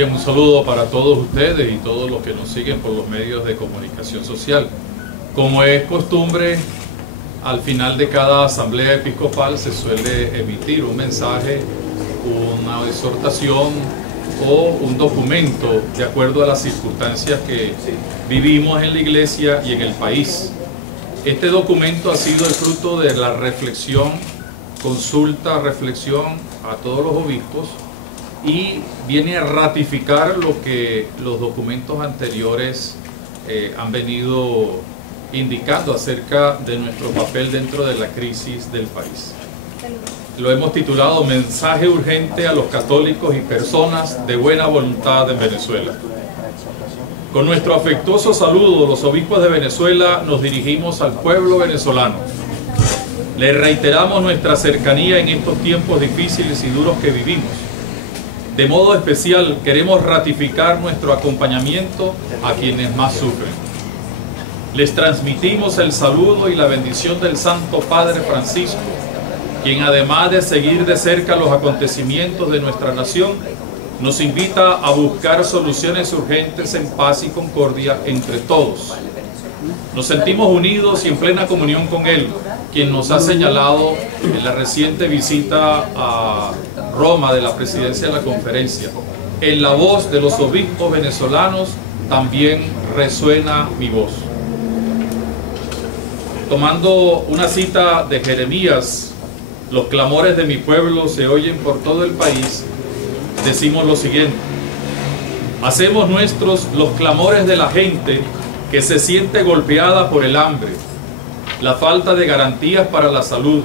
Bien, un saludo para todos ustedes y todos los que nos siguen por los medios de comunicación social. Como es costumbre, al final de cada asamblea episcopal se suele emitir un mensaje, una exhortación o un documento de acuerdo a las circunstancias que vivimos en la iglesia y en el país. Este documento ha sido el fruto de la reflexión, reflexión a todos los obispos, y viene a ratificar lo que los documentos anteriores han venido indicando acerca de nuestro papel dentro de la crisis del país. Lo hemos titulado Mensaje urgente a los católicos y personas de buena voluntad en Venezuela. Con nuestro afectuoso saludo, los obispos de Venezuela nos dirigimos al pueblo venezolano. Le reiteramos nuestra cercanía en estos tiempos difíciles y duros que vivimos. De modo especial, queremos ratificar nuestro acompañamiento a quienes más sufren. Les transmitimos el saludo y la bendición del Santo Padre Francisco, quien además de seguir de cerca los acontecimientos de nuestra nación, nos invita a buscar soluciones urgentes en paz y concordia entre todos. Nos sentimos unidos y en plena comunión con Él, quien nos ha señalado en la reciente visita a Roma de la presidencia de la conferencia. En la voz de los obispos venezolanos también resuena mi voz. Tomando una cita de Jeremías, los clamores de mi pueblo se oyen por todo el país, decimos lo siguiente: hacemos nuestros los clamores de la gente que se siente golpeada por el hambre, la falta de garantías para la salud,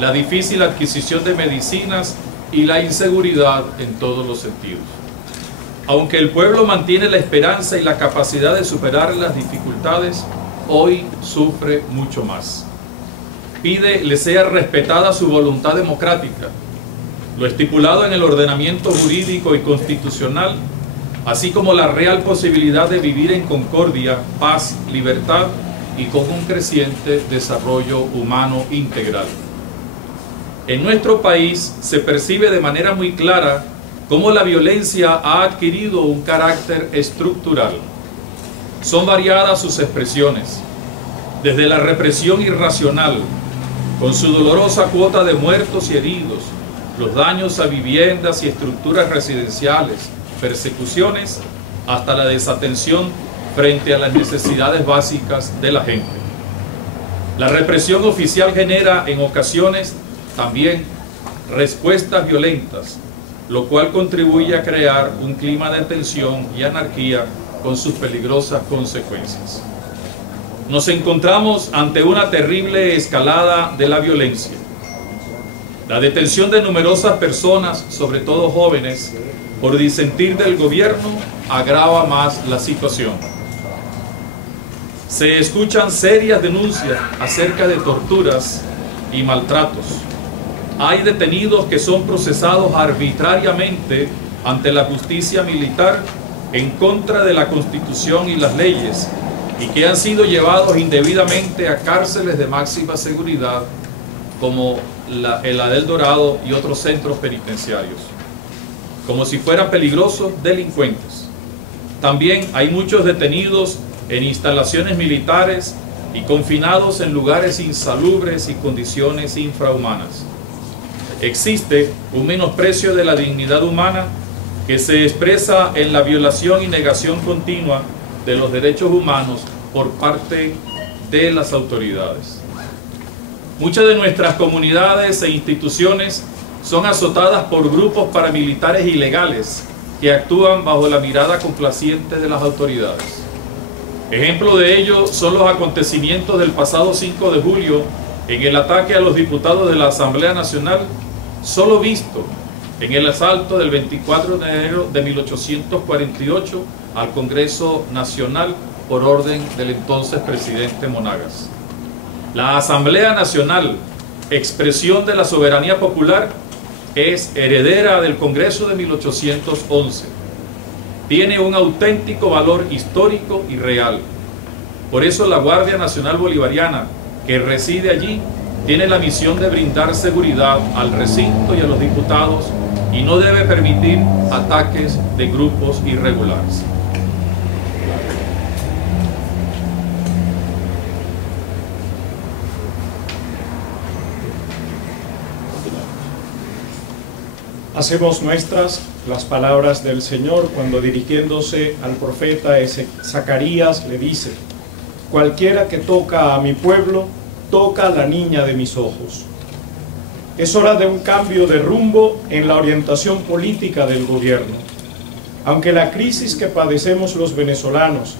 la difícil adquisición de medicinas y la inseguridad en todos los sentidos. Aunque el pueblo mantiene la esperanza y la capacidad de superar las dificultades, hoy sufre mucho más. Pide le sea respetada su voluntad democrática, lo estipulado en el ordenamiento jurídico y constitucional, así como la real posibilidad de vivir en concordia, paz, libertad y con un creciente desarrollo humano integral. En nuestro país se percibe de manera muy clara cómo la violencia ha adquirido un carácter estructural. Son variadas sus expresiones, desde la represión irracional, con su dolorosa cuota de muertos y heridos, los daños a viviendas y estructuras residenciales, persecuciones, hasta la desatención frente a las necesidades básicas de la gente. La represión oficial genera en ocasiones también respuestas violentas, lo cual contribuye a crear un clima de tensión y anarquía con sus peligrosas consecuencias. Nos encontramos ante una terrible escalada de la violencia. La detención de numerosas personas, sobre todo jóvenes, por disentir del gobierno, agrava más la situación. Se escuchan serias denuncias acerca de torturas y maltratos. Hay detenidos que son procesados arbitrariamente ante la justicia militar en contra de la Constitución y las leyes, y que han sido llevados indebidamente a cárceles de máxima seguridad como la del Dorado y otros centros penitenciarios, como si fueran peligrosos delincuentes. También hay muchos detenidos en instalaciones militares y confinados en lugares insalubres y condiciones infrahumanas. Existe un menosprecio de la dignidad humana que se expresa en la violación y negación continua de los derechos humanos por parte de las autoridades. Muchas de nuestras comunidades e instituciones son azotadas por grupos paramilitares ilegales que actúan bajo la mirada complaciente de las autoridades. Ejemplo de ello son los acontecimientos del pasado 5 de julio en el ataque a los diputados de la Asamblea Nacional, solo visto en el asalto del 24 de enero de 1848 al Congreso Nacional por orden del entonces presidente Monagas. La Asamblea Nacional, expresión de la soberanía popular, es heredera del Congreso de 1811. Tiene un auténtico valor histórico y real. Por eso la Guardia Nacional Bolivariana, que reside allí, tiene la misión de brindar seguridad al recinto y a los diputados y no debe permitir ataques de grupos irregulares. Hacemos nuestras las palabras del Señor cuando, dirigiéndose al profeta Zacarías, le dice: cualquiera que toca a mi pueblo, toca a la niña de mis ojos. Es hora de un cambio de rumbo en la orientación política del gobierno. Aunque la crisis que padecemos los venezolanos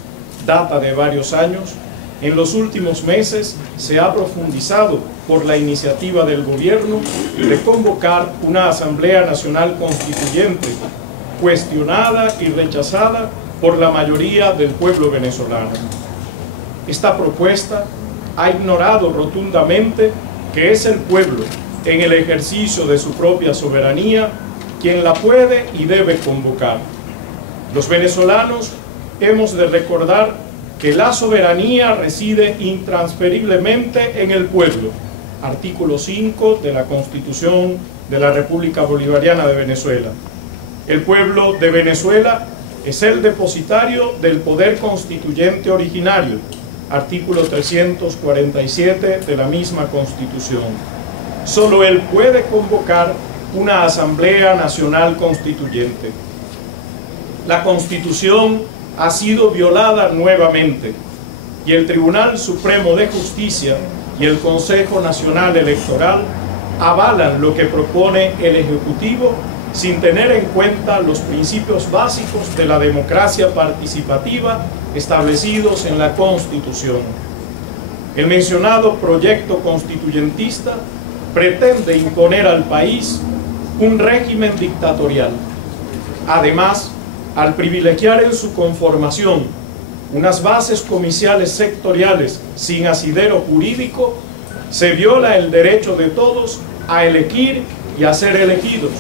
data de varios años, en los últimos meses se ha profundizado por la iniciativa del gobierno de convocar una Asamblea Nacional Constituyente, cuestionada y rechazada por la mayoría del pueblo venezolano. Esta propuesta ha ignorado rotundamente que es el pueblo, en el ejercicio de su propia soberanía, quien la puede y debe convocar. Los venezolanos hemos de recordar que la soberanía reside intransferiblemente en el pueblo. Artículo 5 de la Constitución de la República Bolivariana de Venezuela. El pueblo de Venezuela es el depositario del poder constituyente originario. Artículo 347 de la misma Constitución. Solo él puede convocar una Asamblea Nacional Constituyente. La Constitución ha sido violada nuevamente y el Tribunal Supremo de Justicia y el Consejo Nacional Electoral avalan lo que propone el Ejecutivo sin tener en cuenta los principios básicos de la democracia participativa establecidos en la Constitución. El mencionado proyecto constituyentista pretende imponer al país un régimen dictatorial. Además, al privilegiar en su conformación unas bases comiciales sectoriales sin asidero jurídico, se viola el derecho de todos a elegir y a ser elegidos,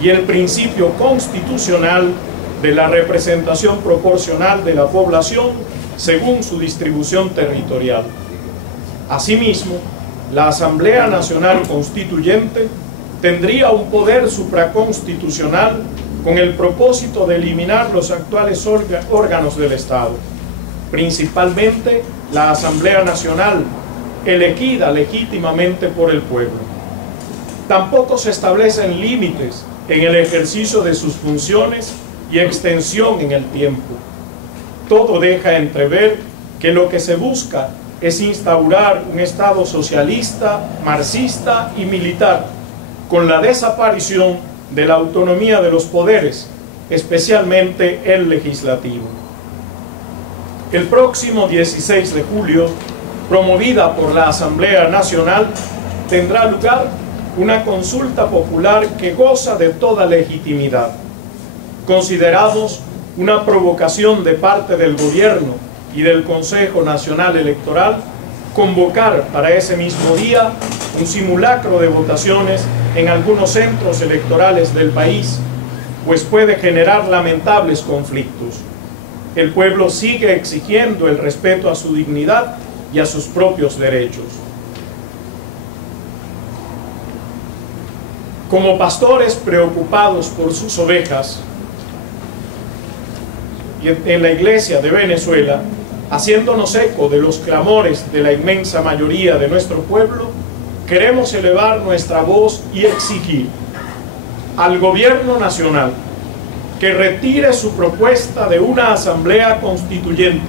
y el principio constitucional de la representación proporcional de la población según su distribución territorial. Asimismo, la Asamblea Nacional Constituyente tendría un poder supraconstitucional con el propósito de eliminar los actuales órganos del Estado, principalmente la Asamblea Nacional, elegida legítimamente por el pueblo. Tampoco se establecen límites en el ejercicio de sus funciones y extensión en el tiempo. Todo deja entrever que lo que se busca es instaurar un Estado socialista, marxista y militar, con la desaparición de la autonomía de los poderes, especialmente el legislativo. El próximo 16 de julio, promovida por la Asamblea Nacional, tendrá lugar una consulta popular que goza de toda legitimidad. Consideramos una provocación de parte del gobierno y del Consejo Nacional Electoral convocar para ese mismo día un simulacro de votaciones en algunos centros electorales del país, pues puede generar lamentables conflictos. El pueblo sigue exigiendo el respeto a su dignidad y a sus propios derechos. Como pastores preocupados por sus ovejas, y en la Iglesia de Venezuela, haciéndonos eco de los clamores de la inmensa mayoría de nuestro pueblo, queremos elevar nuestra voz y exigir al Gobierno Nacional que retire su propuesta de una Asamblea Constituyente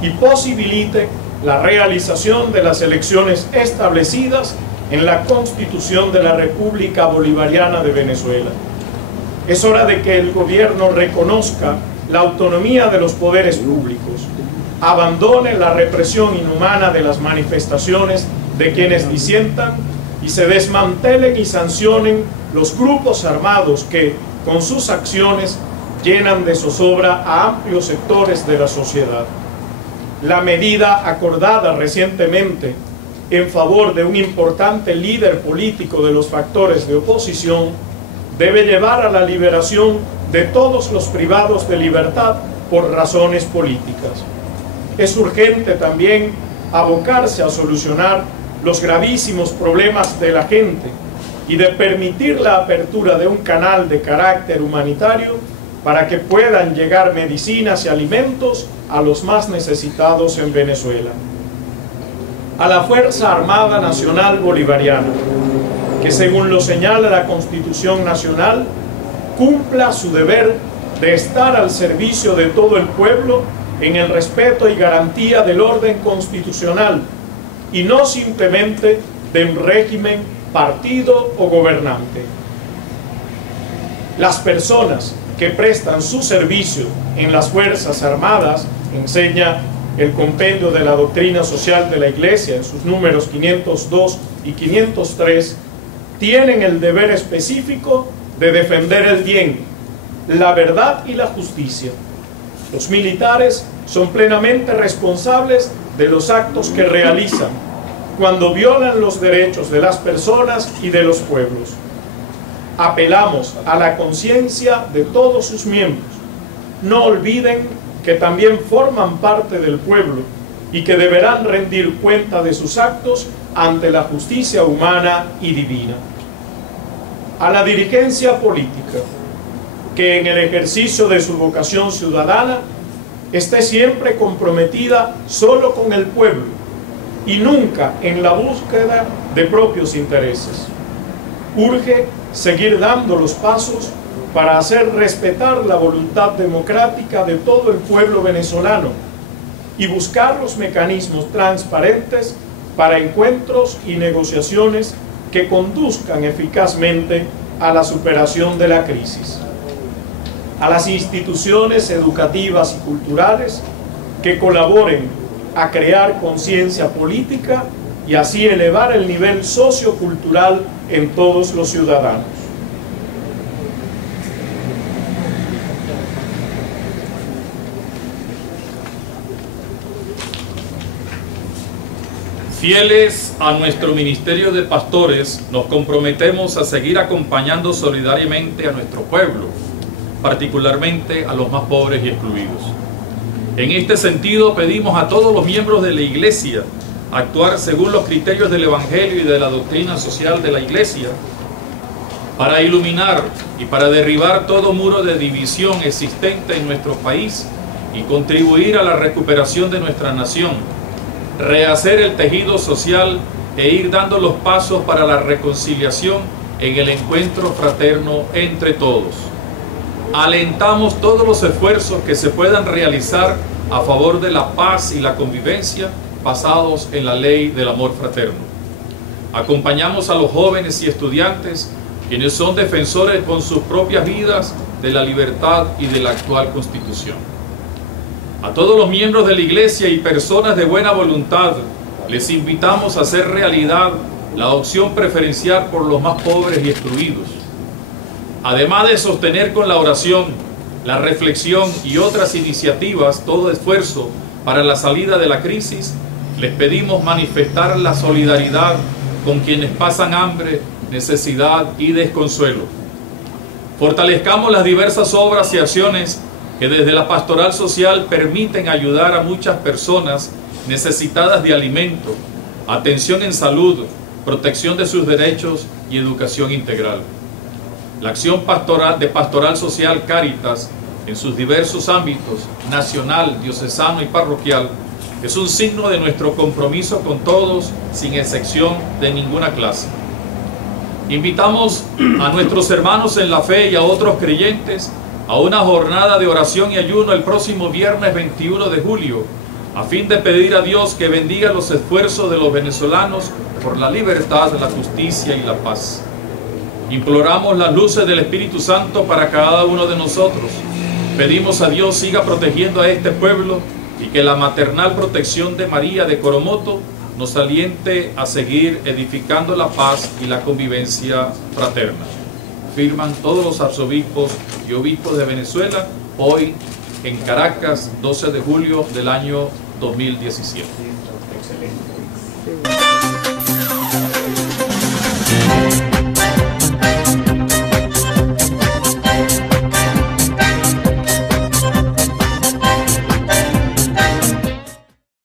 y posibilite la realización de las elecciones establecidas en la Constitución de la República Bolivariana de Venezuela. Es hora de que el gobierno reconozca la autonomía de los poderes públicos, abandone la represión inhumana de las manifestaciones de quienes disientan y se desmantelen y sancionen los grupos armados que, con sus acciones, llenan de zozobra a amplios sectores de la sociedad. La medida acordada recientemente en favor de un importante líder político de los factores de oposición debe llevar a la liberación de todos los privados de libertad por razones políticas. Es urgente también abocarse a solucionar los gravísimos problemas de la gente y de permitir la apertura de un canal de carácter humanitario para que puedan llegar medicinas y alimentos a los más necesitados en Venezuela. A la Fuerza Armada Nacional Bolivariana, que según lo señala la Constitución Nacional, cumpla su deber de estar al servicio de todo el pueblo en el respeto y garantía del orden constitucional y no simplemente de un régimen, partido o gobernante. Las personas que prestan su servicio en las Fuerzas Armadas, enseña el compendio de la doctrina social de la Iglesia en sus números 502 y 503, tienen el deber específico de defender el bien, la verdad y la justicia. Los militares son plenamente responsables de los actos que realizan cuando violan los derechos de las personas y de los pueblos. Apelamos a la conciencia de todos sus miembros. No olviden que también forman parte del pueblo y que deberán rendir cuenta de sus actos ante la justicia humana y divina. A la dirigencia política, que en el ejercicio de su vocación ciudadana esté siempre comprometida solo con el pueblo y nunca en la búsqueda de propios intereses. Urge seguir dando los pasos para hacer respetar la voluntad democrática de todo el pueblo venezolano y buscar los mecanismos transparentes para encuentros y negociaciones que conduzcan eficazmente a la superación de la crisis. A las instituciones educativas y culturales que colaboren a crear conciencia política y así elevar el nivel sociocultural en todos los ciudadanos. Fieles a nuestro ministerio de pastores, nos comprometemos a seguir acompañando solidariamente a nuestro pueblo, particularmente a los más pobres y excluidos. En este sentido, pedimos a todos los miembros de la Iglesia actuar según los criterios del Evangelio y de la doctrina social de la Iglesia para iluminar y para derribar todo muro de división existente en nuestro país y contribuir a la recuperación de nuestra nación, rehacer el tejido social e ir dando los pasos para la reconciliación en el encuentro fraterno entre todos. Alentamos todos los esfuerzos que se puedan realizar a favor de la paz y la convivencia basados en la ley del amor fraterno. Acompañamos a los jóvenes y estudiantes quienes son defensores con sus propias vidas de la libertad y de la actual Constitución. A todos los miembros de la Iglesia y personas de buena voluntad les invitamos a hacer realidad la opción preferencial por los más pobres y excluidos. Además de sostener con la oración, la reflexión y otras iniciativas todo esfuerzo para la salida de la crisis, les pedimos manifestar la solidaridad con quienes pasan hambre, necesidad y desconsuelo. Fortalezcamos las diversas obras y acciones que desde la pastoral social permiten ayudar a muchas personas necesitadas de alimento, atención en salud, protección de sus derechos y educación integral. La acción pastoral social Cáritas en sus diversos ámbitos, nacional, diocesano y parroquial, es un signo de nuestro compromiso con todos, sin excepción de ninguna clase. Invitamos a nuestros hermanos en la fe y a otros creyentes a una jornada de oración y ayuno el próximo viernes 21 de julio, a fin de pedir a Dios que bendiga los esfuerzos de los venezolanos por la libertad, la justicia y la paz. Imploramos las luces del Espíritu Santo para cada uno de nosotros. Pedimos a Dios siga protegiendo a este pueblo y que la maternal protección de María de Coromoto nos aliente a seguir edificando la paz y la convivencia fraterna. Firman todos los arzobispos y obispos de Venezuela, hoy en Caracas, 12 de julio del año 2017.